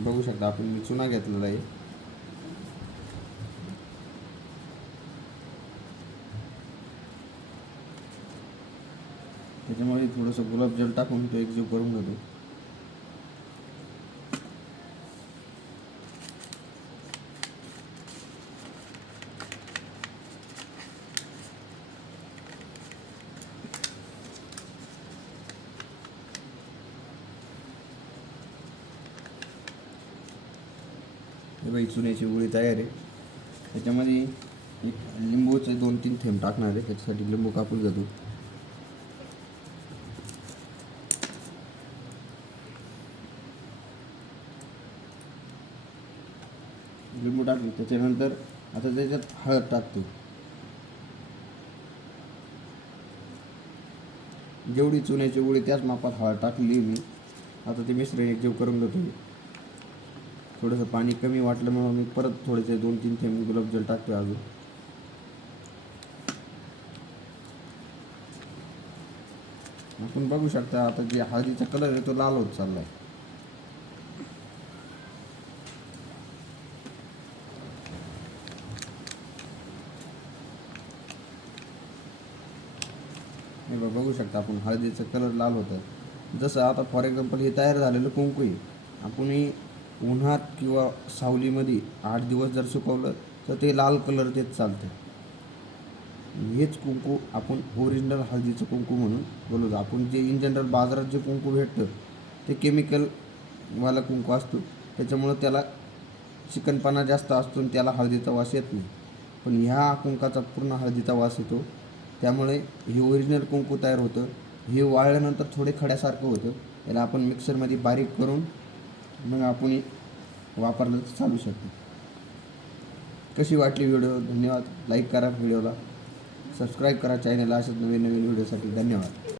बघू शकता आपण मी चुना घेतलेला आहे. त्याच्यामुळे थोडंसं गुलाबजल टाकून तो एकजीव करून घेतो. हे चुन्याची गोळी तयार आहे. त्याच्यामध्ये एक लिंबूचे दोन तीन थेंब टाकणार आहे. त्याच्यासाठी लिंबू कापून जातो लिंबू टाकली. त्याच्यानंतर आता त्याच्यात हळद टाकतो. जेवढी चुन्याची गोळी त्याच मापात हळद टाकली मी आता ते मिश्रण एकजीव करून घेतो. मी. थोडंसं पाणी कमी वाटलं म्हणून मी परत थोडेसे दोन तीन थेंब गुलाबजल टाकतो अजून. आपण बघू शकता आता जे हळदीचा कलर आहे तो लाल होत चाललाय. हे बघ बघू शकता आपण हळदीचं कलर लाल होतं जसं आता फॉर एक्झाम्पल हे तयार झालेलं कुंकू आहे. आपण उन्हात किंवा सावलीमध्ये आठ दिवस जर सुकवलं तर ते लाल कलर देत चालतं. हेच कुंकू आपण ओरिजिनल हळदीचं कुंकू म्हणून बोलवतो. आपण जे इन जनरल बाजारात जे कुंकू भेटतं ते केमिकलवाला कुंकू असतो. त्याच्यामुळं त्याला चिकनपणा जास्त असतो आणि त्याला हळदीचा वास येत नाही. पण ह्या कुंकाचा पूर्ण हळदीचा वास येतो. त्यामुळे हे ओरिजिनल कुंकू तयार होतं. हे वाळल्यानंतर थोडे खड्यासारखं होतं. त्याला आपण मिक्सरमध्ये बारीक करून मग आपण वापरलं तर चालू शकतो. कशी वाटली व्हिडिओ धन्यवाद. लाईक करा व्हिडिओला सबस्क्राईब करा चॅनलला अशाच नवीन नवीन व्हिडिओसाठी धन्यवाद.